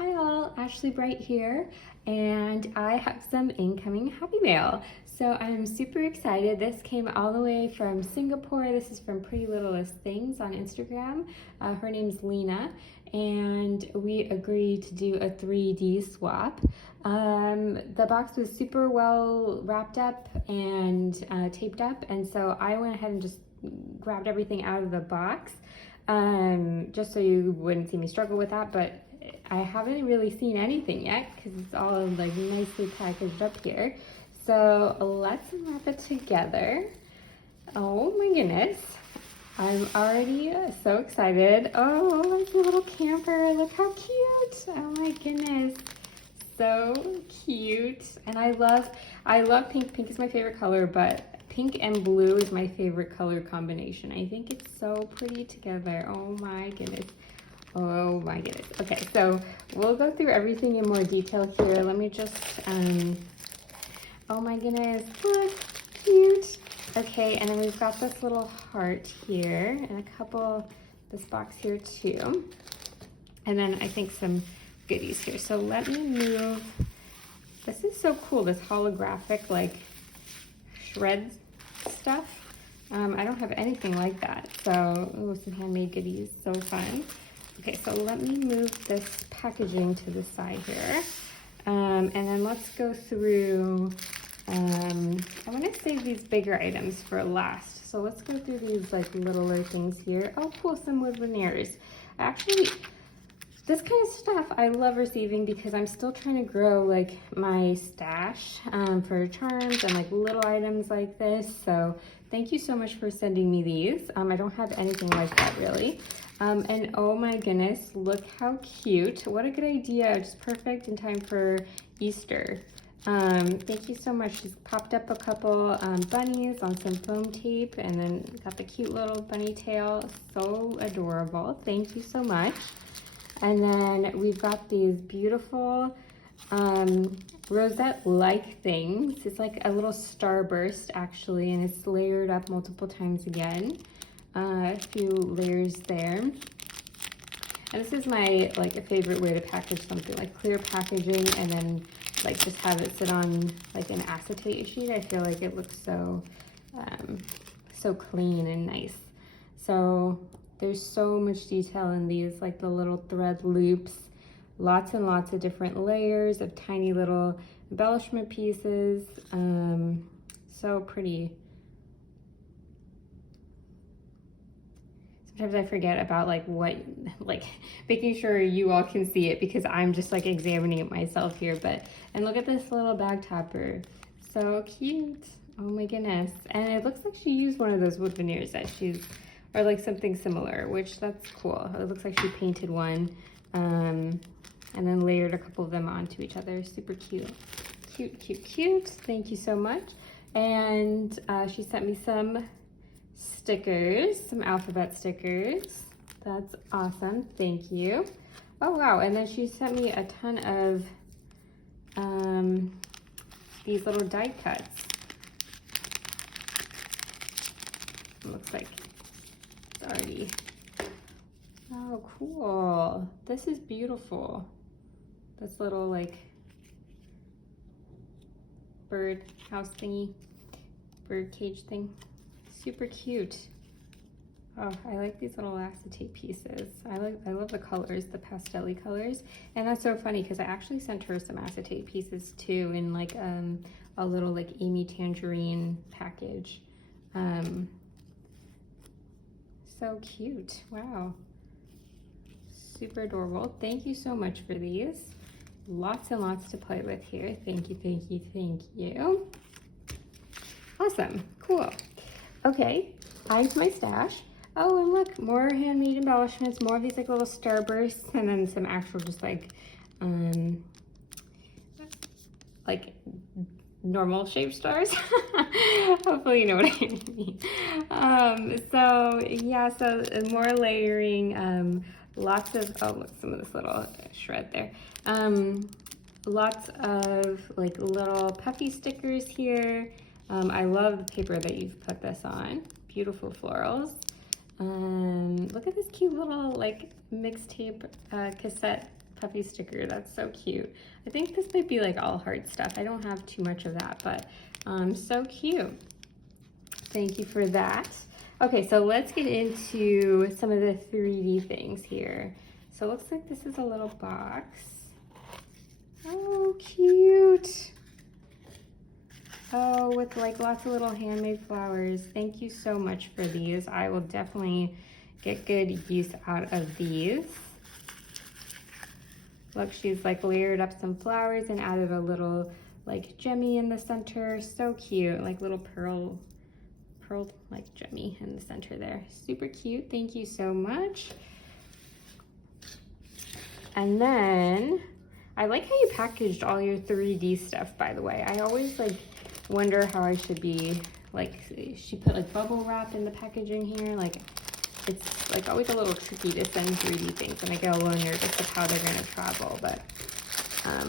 Hi all, Ashley Bright here, and I have some incoming happy mail. So I'm super excited. This came all the way from Singapore. This is from Pretty Littlest Things on Instagram. Her name's Lina, and we agreed to do a 3D swap. The box was super well wrapped up and taped up, and so I went ahead and just grabbed everything out of the box, just so you wouldn't see me struggle with that, but I haven't really seen anything yet because it's all like nicely packaged up here. So let's wrap it together. Oh my goodness. I'm already so excited. Oh, it's a little camper. Look how cute. Oh my goodness. So cute. And I love pink. Pink is my favorite color, but pink and blue is my favorite color combination. I think it's so pretty together. Oh my goodness. Oh my goodness. Okay, so we'll go through everything in more detail here. Let me just, oh my goodness, look, cute. Okay, and then we've got this little heart here and a couple, this box here too. And then I think some goodies here. So let me move. This is so cool, this holographic like shred stuff. I don't have anything like that. So, ooh, some handmade goodies, so fun. Okay, so let me move this packaging to the side here. And then let's go through, I want to save these bigger items for last. So let's go through these like littler things here. Oh, cool, some wood veneers. Actually, this kind of stuff I love receiving because I'm still trying to grow like my stash for charms and like little items like this. So thank you so much for sending me these. I don't have anything like that really. And oh my goodness, look how cute. What a good idea. Just perfect in time for Easter. Thank you so much. She's popped up a couple bunnies on some foam tape and then got the cute little bunny tail. So adorable. Thank you so much. And then we've got these beautiful rosette-like things. It's like a little starburst actually, and it's layered up multiple times again. A few layers there. And this is my like a favorite way to package something, like clear packaging and then like just have it sit on like an acetate sheet. I feel like it looks so so clean and nice. So there's so much detail in these, like the little thread loops, lots and lots of different layers of tiny little embellishment pieces. So pretty. Sometimes I forget about like making sure you all can see it because I'm just like examining it myself here. And look at this little bag topper. So cute. Oh my goodness. And it looks like she used one of those wood veneers that or like something similar, which that's cool. It looks like she painted one and then layered a couple of them onto each other. Super cute. Cute, cute, cute. Thank you so much. And she sent me some stickers, some alphabet stickers. That's awesome. Thank you. Oh wow, and then she sent me a ton of these little die cuts. It looks like it's already, oh cool. This is beautiful. This little like bird house thingy, bird cage thing. Super cute. Oh, I like these little acetate pieces. I love the colors, the pastel-y colors. And that's so funny because I actually sent her some acetate pieces too in like a little like Amy Tangerine package. So cute. Wow. Super adorable. Thank you so much for these. Lots and lots to play with here. Thank you, thank you, thank you. Awesome. Cool. Okay, to my stash. Oh, and look, more handmade embellishments, more of these like little starbursts, and then some actual just like normal shaped stars. Hopefully you know what I mean. So yeah, so more layering, lots of, oh look, some of this little shred there. Lots of like little puffy stickers here. I love the paper that you've put this on. Beautiful florals. Look at this cute little like mixtape cassette puffy sticker. That's so cute. I think this might be like all heart stuff. I don't have too much of that, but so cute. Thank you for that. Okay, so let's get into some of the 3D things here. So it looks like this is a little box. Oh, cute. Oh, with like lots of little handmade flowers. Thank you so much for these. I will definitely get good use out of these. Look, she's like layered up some flowers and added a little like gemmy in the center. So cute, like little pearl like gemmy in the center there. Super cute, thank you so much. And then, I like how you packaged all your 3D stuff, by the way. I always like wonder how I should be, like, she put like bubble wrap in the packaging here. Like, it's like always a little tricky to send 3D things, and I get a little nervous of how they're gonna travel, but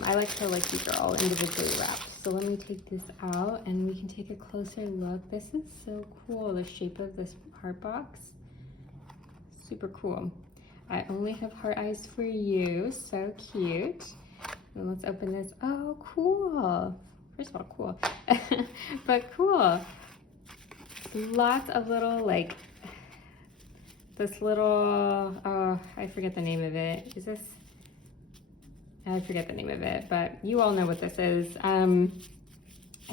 I like to like these are all individually wrapped. So let me take this out and we can take a closer look. This is so cool, the shape of this heart box. Super cool. I only have heart eyes for you, so cute. And let's open this. Oh, cool. First of all, cool. But cool. Lots of little like, this little, oh, I forget the name of it. Is this? I forget the name of it, but you all know what this is. I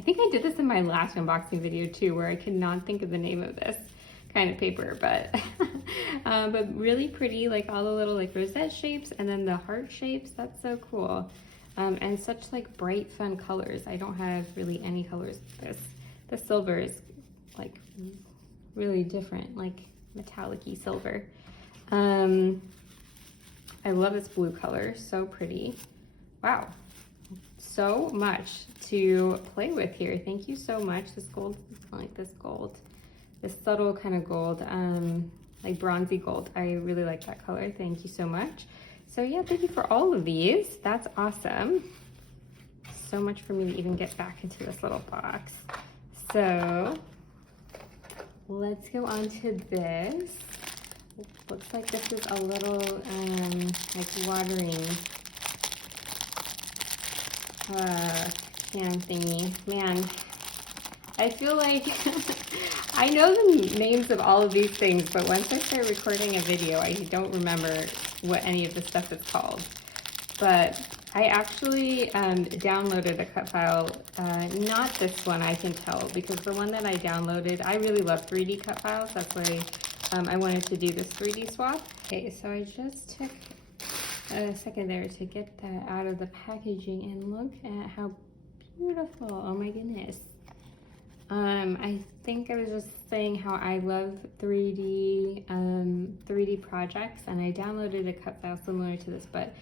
think I did this in my last unboxing video too, where I could not think of the name of this kind of paper, but but really pretty, like all the little like rosette shapes and then the heart shapes. That's so cool. And such like bright, fun colors. I don't have really any colors with this. The silver is like really different, like metallic-y silver. I love this blue color, so pretty. Wow, so much to play with here. Thank you so much. This gold, I like this gold, this subtle kind of gold, like bronzy gold. I really like that color. Thank you so much. So yeah, thank you for all of these. That's awesome. So much for me to even get back into this little box. So let's go on to this. Looks like this is a little like watering can thingy. Man, I feel like I know the names of all of these things, but once I start recording a video, I don't remember what any of the stuff is called. But I actually downloaded a cut file, not this one I can tell, because the one that I downloaded, I really love 3D cut files. That's why I wanted to do this 3D swap. Okay, so I just took a second there to get that out of the packaging and look at how beautiful. Oh my goodness. I think I was just saying how I love 3D projects, and I downloaded a cut file similar to this, but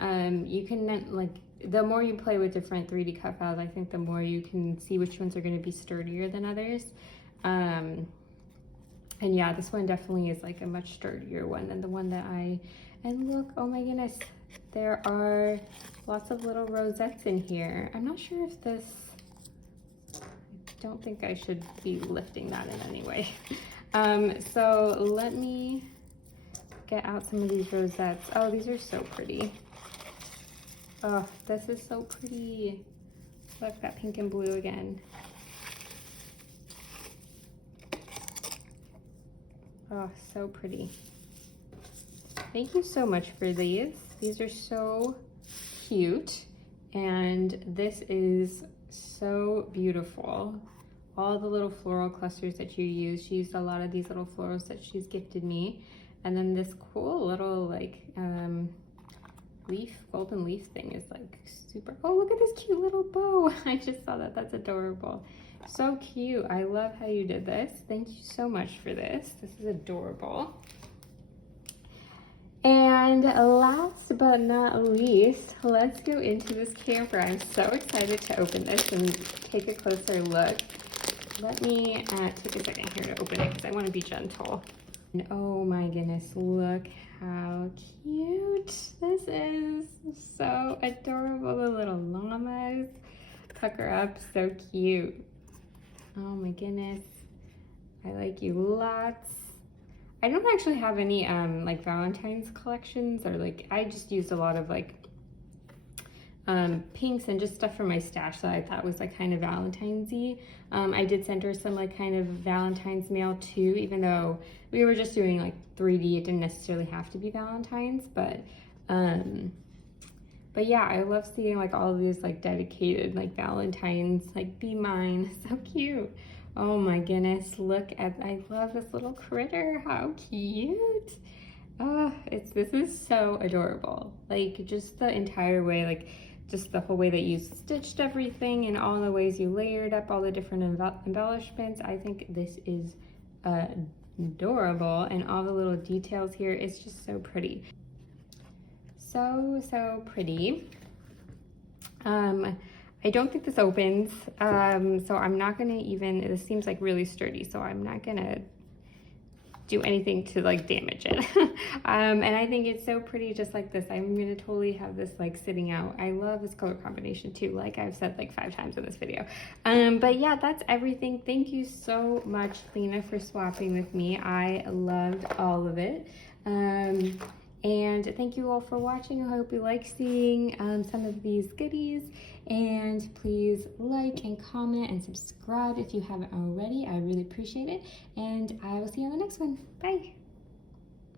you can, like, the more you play with different 3D cut files, I think the more you can see which ones are going to be sturdier than others. And yeah, this one definitely is like a much sturdier one than the one that and look, oh my goodness, there are lots of little rosettes in here. I'm not sure if this, I don't think I should be lifting that in any way. So let me get out some of these rosettes. Oh, these are so pretty. Oh, this is so pretty. Look, that pink and blue again. Oh, so pretty. Thank you so much for these. These are so cute. And this is so beautiful. All the little floral clusters that you use. She used a lot of these little florals that she's gifted me. And then this cool little like golden leaf thing is like super, oh, look at this cute little bow. I just saw that, that's adorable. So cute. I love how you did this. Thank you so much for this. This is adorable. And last but not least, let's go into this camper. I'm so excited to open this and take a closer look. Let me take a second here to open it because I want to be gentle. And oh my goodness, look how cute this is. So adorable. The little llamas pucker up, so cute. Oh my goodness, I like you lots. I don't actually have any like Valentine's collections, or like I just used a lot of like pinks and just stuff from my stash that I thought was like kind of Valentine's-y. I did send her some like kind of Valentine's mail too, even though we were just doing like 3D. It didn't necessarily have to be Valentine's, but yeah, I love seeing like all of these like dedicated like Valentine's, like be mine. So cute. Oh my goodness, look at, I love this little critter. How cute. Oh, this is so adorable. Like just the entire way, like just the whole way that you stitched everything and all the ways you layered up all the different embellishments. I think this is adorable, and all the little details here, it's just so pretty. So pretty. I don't think this opens, so I'm not gonna even, this seems like really sturdy, so I'm not gonna do anything to like damage it. And I think it's so pretty just like this. I'm gonna totally have this like sitting out. I love this color combination too, like I've said like 5 times in this video. But yeah, that's everything. Thank you so much, Lina, for swapping with me. I loved all of it. And thank you all for watching. I hope you like seeing some of these goodies. And please like and comment and subscribe if you haven't already. I really appreciate it. And I will see you on the next one. Bye.